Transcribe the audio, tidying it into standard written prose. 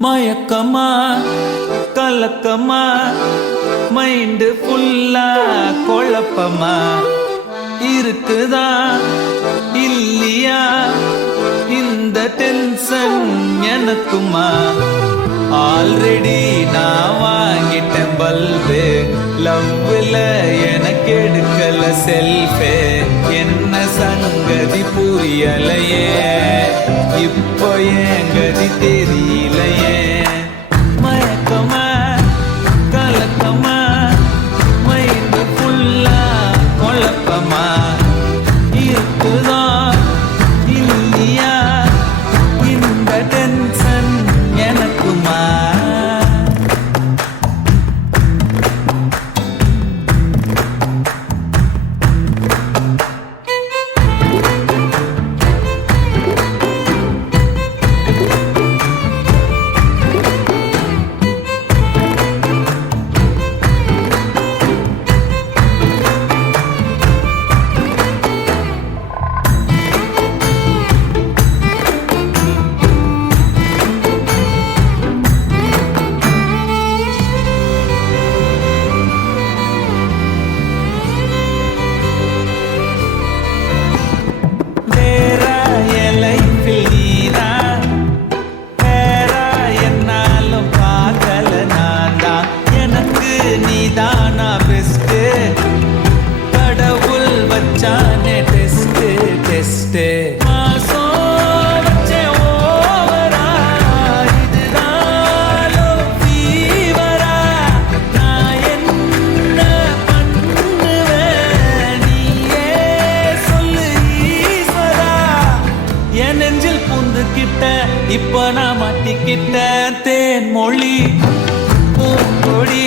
மயக்கமா கலக்கமா மைண்டு ஃபுல்லா குழப்பமா இருக்குதா இல்லையா இந்த டென்ஷன் எனக்குமா ஆல்ரெடி நான் வாங்கிட்டேன் பல்பு லவ்ல எனக்கு எடுக்கல செல்ஃபே என்ன சங்கதி புரியலையே இப்போ என் கதி தெரியலையே மயக்கமா கலக்கமா மைண்டு ஃபுல்லா குழப்பமா இருக்குதா இல்லையா இந்த டென்ஷன் எனக்குமா நீதானா பெஸ்ட் கடவுள் வச்சானே டெஸ்ட் டெஸ்ட் மாசம் வச்சே ஓவரா இதுதானோ ஃபீவரா நான் என்ன பண்ணுவேன் நீயே சொல்லு ஈஸ்வரா என் நெஞ்சில் புந்துக்கிட்ட இப்ப நான் மாட்டிக்கிட்ட தேன் மொழி பூங்கொடி